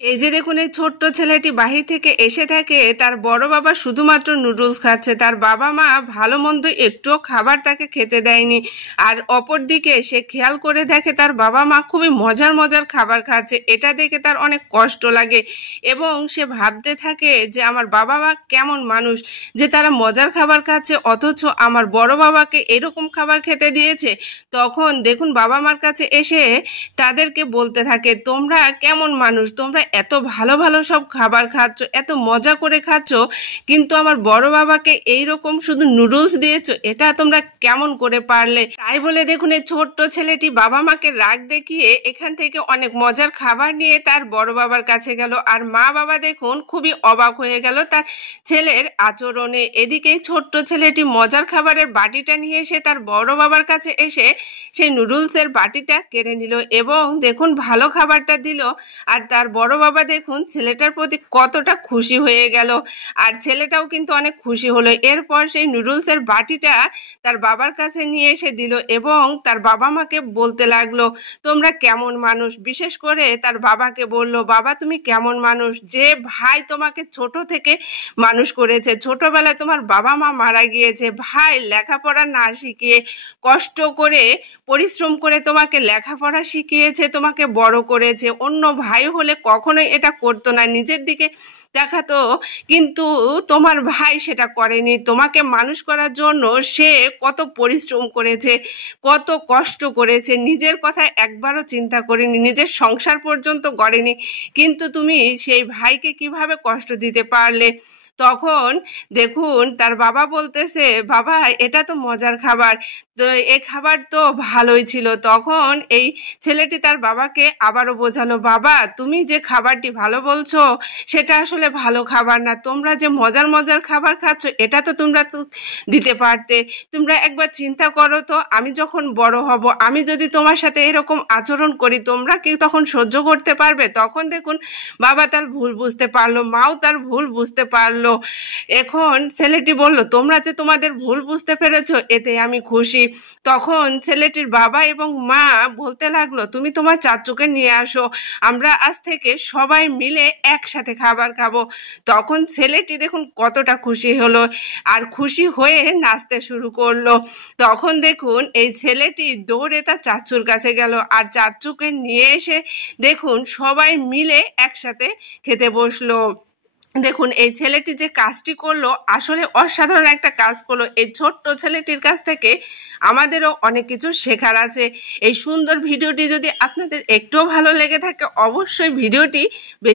এই যে দেখুন, এই ছোট্ট ছেলেটি বাহির থেকে এসে থাকে, তার বড় বাবা শুধুমাত্র নুডলস খাচ্ছে, তার বাবা মা ভালো মন্দ একটুও খাবার তাকে খেতে দেয়নি। আর অপর দিকে সে খেয়াল করে দেখে তার বাবা মা খুবই মজার মজার খাবার খাচ্ছে। এটা দেখে তার অনেক কষ্ট লাগে এবং সে ভাবতে থাকে যে আমার বাবা মা কেমন মানুষ, যে তারা মজার খাবার খাচ্ছে অথচ আমার বড় বাবাকে এরকম খাবার খেতে দিয়েছে। তখন দেখুন বাবা মার কাছে এসে তাদেরকে বলতে থাকে, তোমরা কেমন মানুষ, তোমরা এত ভালো ভালো সব খাবার খাচ্ছ, এত মজা করে খাচ্ছ, কিন্তু আমার বড় বাবাকে এইরকম শুধু নুডলস দিয়েছো, এটা তোমরা কেমন করে পারলে। তাই বলে দেখুন এই ছোট্ট ছেলেটি বাবা মাকে রাগ দেখিয়ে এখান থেকে অনেক মজার খাবার নিয়ে তার বড় বাবার কাছে গেল। আর মা বাবা দেখুন খুবই অবাক হয়ে গেল তার ছেলের আচরণে। এদিকে ছোট্ট ছেলেটি মজার খাবারের বাটিটা নিয়ে এসে তার বড় বাবার কাছে এসে সেই নুডলসের বাটিটা কেড়ে নিল এবং দেখুন ভালো খাবারটা দিল। আর তার বড় বাবা দেখুন ছেলেটার প্রতি কতটা খুশি হয়ে গেল, আর ছেলেটাও কিন্তু অনেক খুশি হলো। এরপর সেই নুডলসের বাটিটা তার বাবার কাছে নিয়ে এসে দিল এবং তার বাবা মাকে বলতে লাগলো, তোমরা কেমন মানুষ। বিশেষ করে তার বাবাকে বলল, বাবা তুমি কেমন মানুষ, যে ভাই তোমাকে ছোট থেকে মানুষ করেছে, ছোটবেলায় তোমার বাবা মা মারা গিয়েছে, ভাই লেখাপড়া না শিখিয়ে কষ্ট করে পরিশ্রম করে তোমাকে লেখাপড়া শিখিয়েছে, তোমাকে বড় করেছে। অন্য ভাই হলে কখনোই এটা করতো না, নিজের দিকে দেখাতো, কিন্তু তোমার ভাই সেটা করেনি। তোমাকে মানুষ করার জন্য সে কত পরিশ্রম করেছে, কত কষ্ট করেছে, নিজের কথা একবারও চিন্তা করেনি, নিজের সংসার পর্যন্ত গড়েনি, কিন্তু তুমি সেই ভাইকে কিভাবে কষ্ট দিতে পারলে। তখন দেখুন তার বাবা বলতেছে, বাবা এটা তো মজার খাবার, তো এই খাবার তো ভালোই ছিল। তখন এই ছেলেটি তার বাবাকে আবারও বোঝালো, বাবা তুমি যে খাবারটি ভালো বলছো সেটা আসলে ভালো খাবার না, তোমরা যে মজার মজার খাবার খাচ্ছ এটা তো তোমরা তো দিতে পারতে। তোমরা একবার চিন্তা করো তো, আমি যখন বড় হব, আমি যদি তোমার সাথে এরকম আচরণ করি, তোমরা কি তখন সহ্য করতে পারবে? তখন দেখুন বাবা তার ভুল বুঝতে পারলো, মাও তার ভুল বুঝতে পারলো। এখন ছেলেটি বলল, তোমরা যে তোমাদের ভুল বুঝতে পেরেছো এতে আমি খুশি। তখন ছেলেটির বাবা এবং মা বলতে লাগলো, তুমি তোমার চাচুকে নিয়ে আসো, আমরা আজ থেকে সবাই মিলে একসাথে খাবার খাবো। তখন ছেলেটি দেখুন কতটা খুশি হলো, আর খুশি হয়ে নাচতে শুরু করলো। তখন দেখুন এই ছেলেটি দৌড়ে তার চাচুর কাছে গেল, আর চাচুকে নিয়ে এসে দেখুন সবাই মিলে একসাথে খেতে বসলো। দেখুন এই ছেলেটি যে কাজটি করলো আসলে অসাধারণ একটা কাজ করলো। এই ছোট্ট ছেলেটির কাছ থেকে আমাদেরও অনেক কিছু শেখার আছে। এই সুন্দর ভিডিওটি যদি আপনাদের একটুও ভালো লেগে থাকে অবশ্যই ভিডিওটি